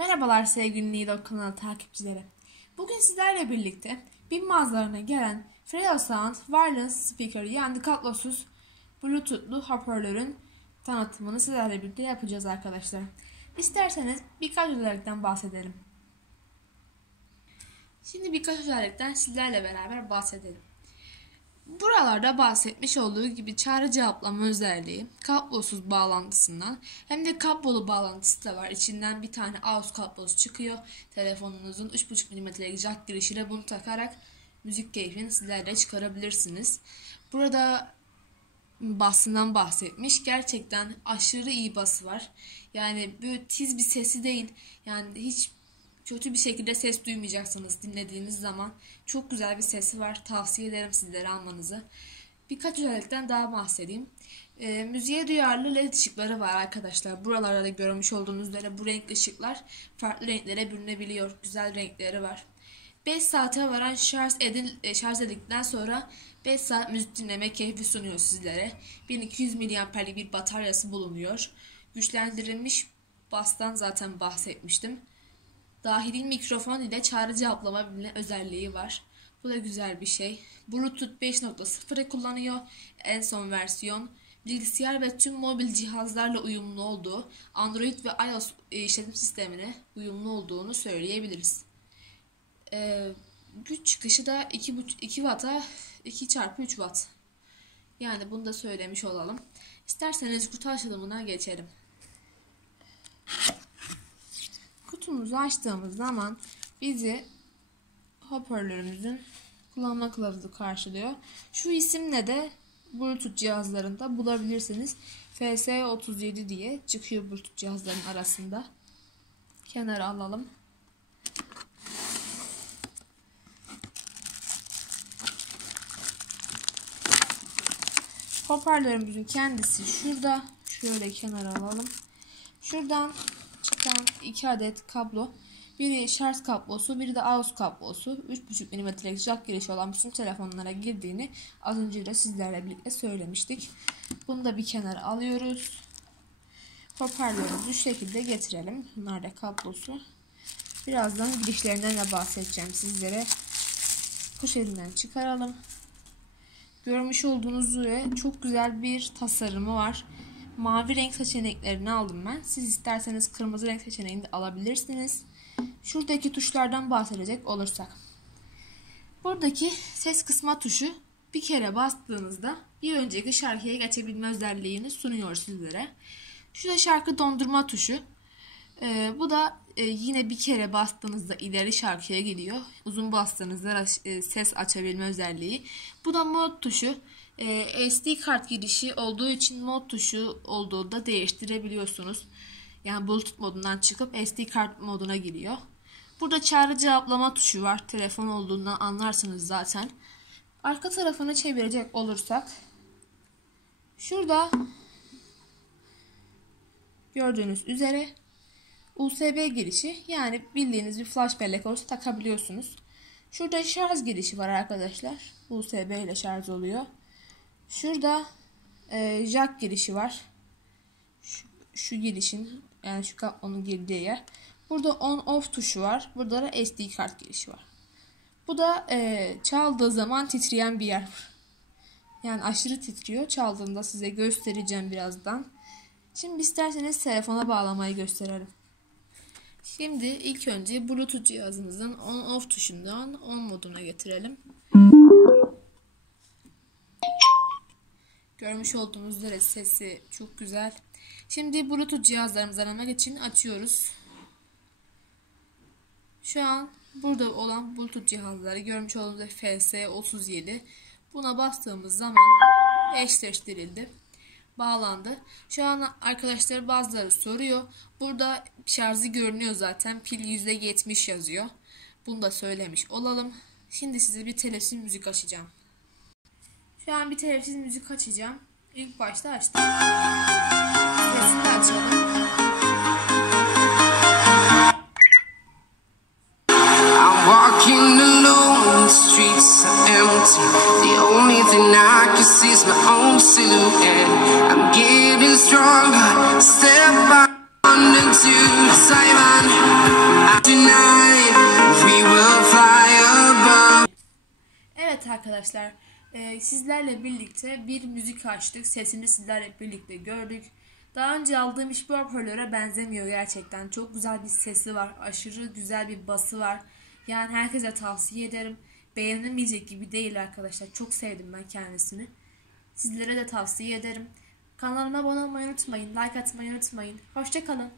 Merhabalar sevgili Nido kanalı takipçileri. Bugün sizlerle birlikte BİM mağazalarına gelen Freesound Wireless Speaker yani kablosuz Bluetooth'lu hoparlörün tanıtımını sizlerle birlikte yapacağız arkadaşlar. İsterseniz birkaç özellikten bahsedelim. Şimdi birkaç özellikten sizlerle beraber bahsedelim. Buralarda bahsetmiş olduğu gibi çağrı cevaplama özelliği, kablosuz bağlantısından hem de kablolu bağlantısı da var. İçinden bir tane AUX kablosu çıkıyor. Telefonunuzun 3.5 mm'lik jack girişiyle bunu takarak müzik keyfini sizlerle çıkarabilirsiniz. Burada basından bahsetmiş. Gerçekten aşırı iyi bası var. Yani böyle tiz bir sesi değil. Yani hiç kötü bir şekilde ses duymayacaksınız dinlediğiniz zaman. Çok güzel bir sesi var. Tavsiye ederim sizlere almanızı. Birkaç özellikten daha bahsedeyim. Müziğe duyarlı led ışıkları var arkadaşlar. Buralarda da görmüş olduğunuz üzere bu renk ışıklar farklı renklere bürünebiliyor. Güzel renkleri var. 5 saate varan şarj edildikten sonra 5 saat müzik dinleme keyfi sunuyor sizlere. 1200 mAh'lik bir bataryası bulunuyor. Güçlendirilmiş bastan zaten bahsetmiştim. Dahili mikrofon ile çağrı cevaplama bilme özelliği var. Bu da güzel bir şey. Bluetooth 5.0'ı kullanıyor. En son versiyon. Bilgisayar ve tüm mobil cihazlarla uyumlu olduğu, Android ve iOS işletim sistemine uyumlu olduğunu söyleyebiliriz. Güç çıkışı da 2 Watt'a 2x3 Watt. Yani bunu da söylemiş olalım. İsterseniz kutu açılımına geçelim. Kutumuzu açtığımız zaman bizi hoparlörümüzün kullanma kılavuzu karşılıyor. Şu isimle de Bluetooth cihazlarında bulabilirsiniz. FS37 diye çıkıyor Bluetooth cihazların arasında. Kenara alalım. Hoparlörümüzün kendisi şurada. Şöyle kenara alalım. Şuradan çıkan 2 adet kablo. Biri şarj kablosu, biri de AUX kablosu. 3.5 mm'lik jack girişi olan bütün telefonlara girdiğini az önce de sizlerle birlikte söylemiştik. Bunu da bir kenara alıyoruz. Hoparlörümüzü şu şekilde getirelim. Bunlar da kablosu. Birazdan girişlerinden de bahsedeceğim sizlere. Poşetinden çıkaralım. Görmüş olduğunuz üzere çok güzel bir tasarımı var. Mavi renk seçeneklerini aldım ben. Siz isterseniz kırmızı renk seçeneğini de alabilirsiniz. Şuradaki tuşlardan bahsedecek olursak. Buradaki ses kısma tuşu bir kere bastığınızda bir önceki şarkıya geçebilme özelliğini sunuyor sizlere. Şurada şarkı dondurma tuşu. Bu da yine bir kere bastığınızda ileri şarkıya gidiyor. Uzun bastığınızda ses açabilme özelliği. Bu da mod tuşu. SD kart girişi olduğu için mod tuşu olduğunda değiştirebiliyorsunuz. Yani Bluetooth modundan çıkıp SD kart moduna giriyor. Burada çağrı cevaplama tuşu var. Telefon olduğundan anlarsınız zaten. Arka tarafını çevirecek olursak şurada gördüğünüz üzere USB girişi, yani bildiğiniz bir flash bellek olursa takabiliyorsunuz. Şurada şarj girişi var arkadaşlar. USB ile şarj oluyor. Şurada jack girişi var. Şu girişin, yani şu kablonun girdiği yer. Burada on off tuşu var. Burada da SD kart girişi var. Bu da çaldığı zaman titreyen bir yer. Yani aşırı titriyor. Çaldığında size göstereceğim birazdan. Şimdi isterseniz telefona bağlamayı gösterelim. Şimdi ilk önce Bluetooth cihazımızın on off tuşundan on moduna getirelim. Görmüş olduğunuz üzere sesi çok güzel. Şimdi Bluetooth cihazlarımızı aramak için açıyoruz. Şu an burada olan Bluetooth cihazları görmüş olduğunuz FS37. Buna bastığımız zaman eşleştirildi. Bağlandı. Şu an arkadaşlar bazıları soruyor. Burada şarjı görünüyor zaten. Pil %70 yazıyor. Bunu da söylemiş olalım. Şimdi size bir telifsiz müzik açacağım. Şu an bir telifsiz müzik açacağım. İlk başta açtım. Sesini de açalım. I'm walking alone, the streets are empty. The only thing I can see is my own silhouette. I'm getting stronger, step by one and two, Simon. arkadaşlar. Sizlerle birlikte bir müzik açtık. Sesini sizlerle birlikte gördük. Daha önce aldığım hiçbir hoparlöre benzemiyor gerçekten. Çok güzel bir sesi var. Aşırı güzel bir bası var. Yani herkese tavsiye ederim. Beğenilmeyecek gibi değil arkadaşlar. Çok sevdim ben kendisini. Sizlere de tavsiye ederim. Kanalıma abone olmayı unutmayın. Like atmayı unutmayın. Hoşça kalın.